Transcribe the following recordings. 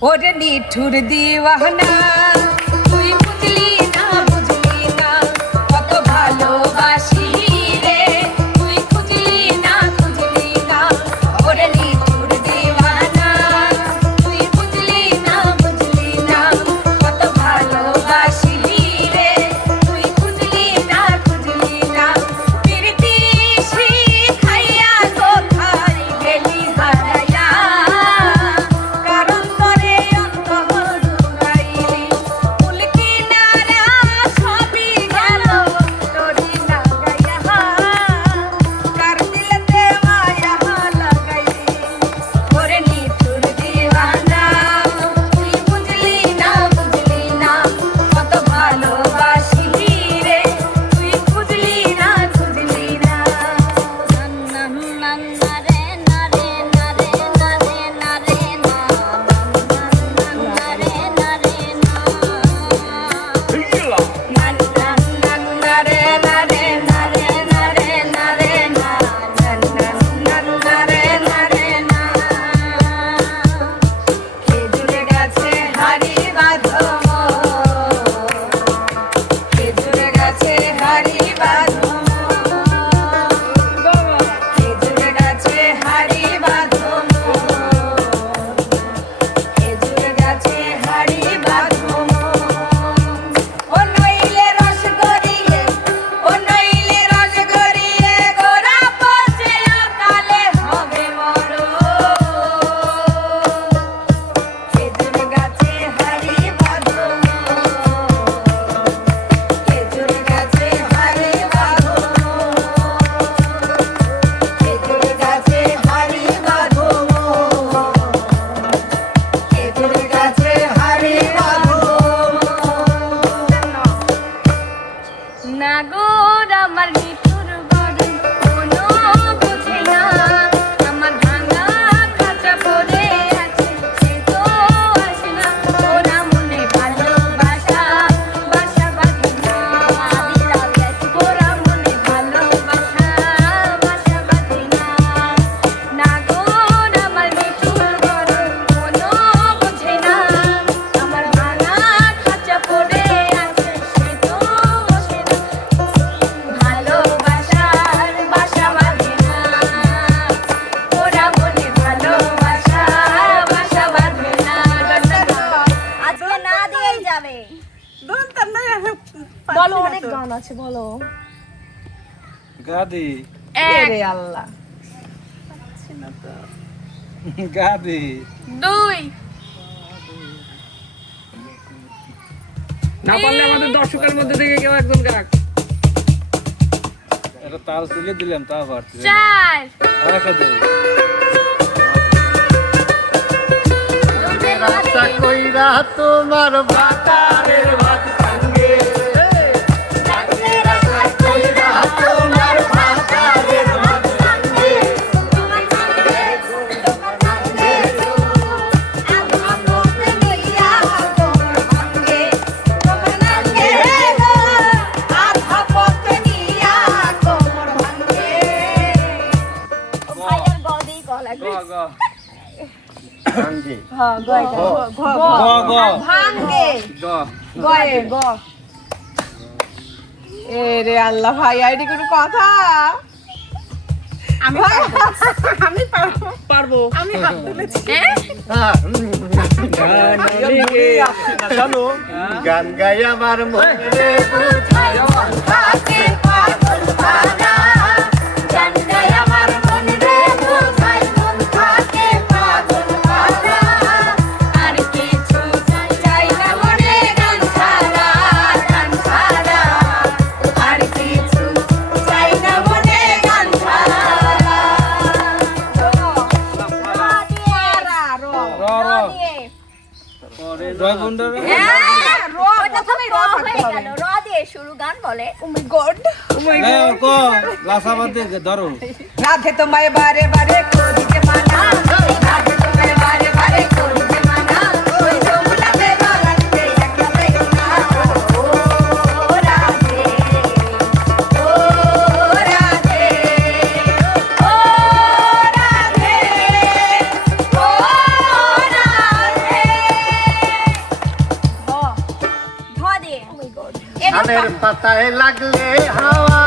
ஒரு நீ டுரு தீவானா para যাবে বলো অনেক গান আছে বলো। গাদি। এরে আল্লাহ। গাদি। দুই। না পারলে আমাদের দর্শকের মধ্যে থেকে কেউ একজন গাক। তুলে দিলাম তা পারছি চার। আশা কইরা তোমার বাতারের এ রে আল্লাহ ভাই কোনো কথা? আমি আমি পারব। পারব। আমি হ্যাঁ? গান গাই আমার মনে লাসাবাদে ধরো। রাধে তোমায় বারে বারে করি যে মানা। রাধে তোমায় বারে বারে করি যে মানা। ওই যমুনাতে বারাতে একা বেগনা ও রাধে ও রাধে ও রাধে ও রাধে। ধ ধ দে। oh আমের পাতায় লাগলে হাওয়া।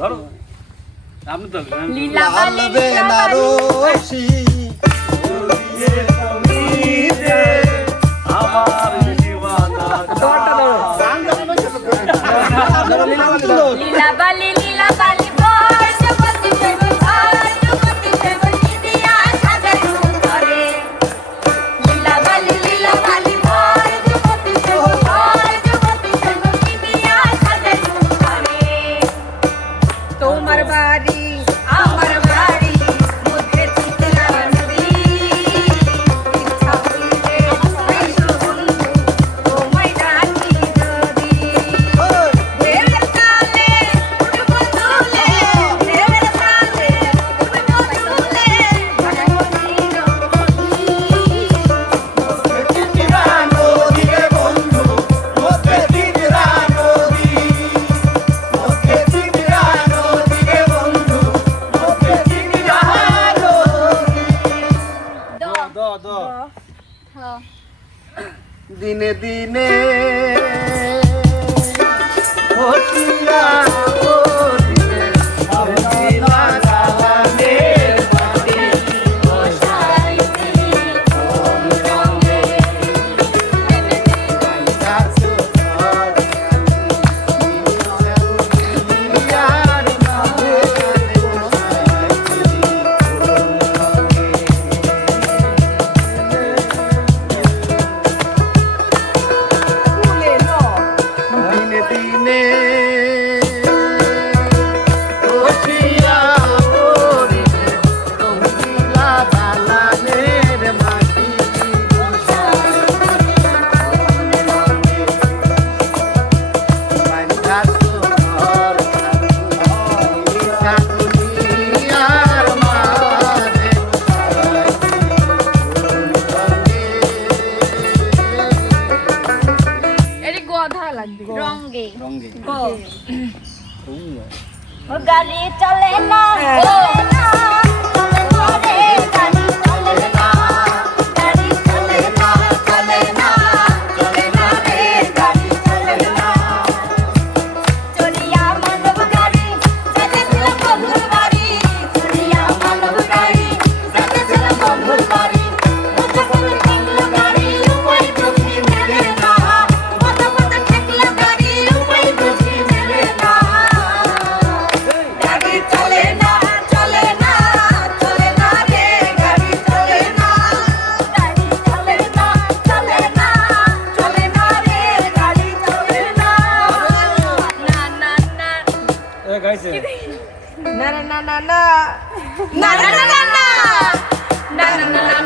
ধরো। আপনি তো লীলা লীলা রোশী দিনে দিনে ગલી ચલે ના நரண நரண நரண நரண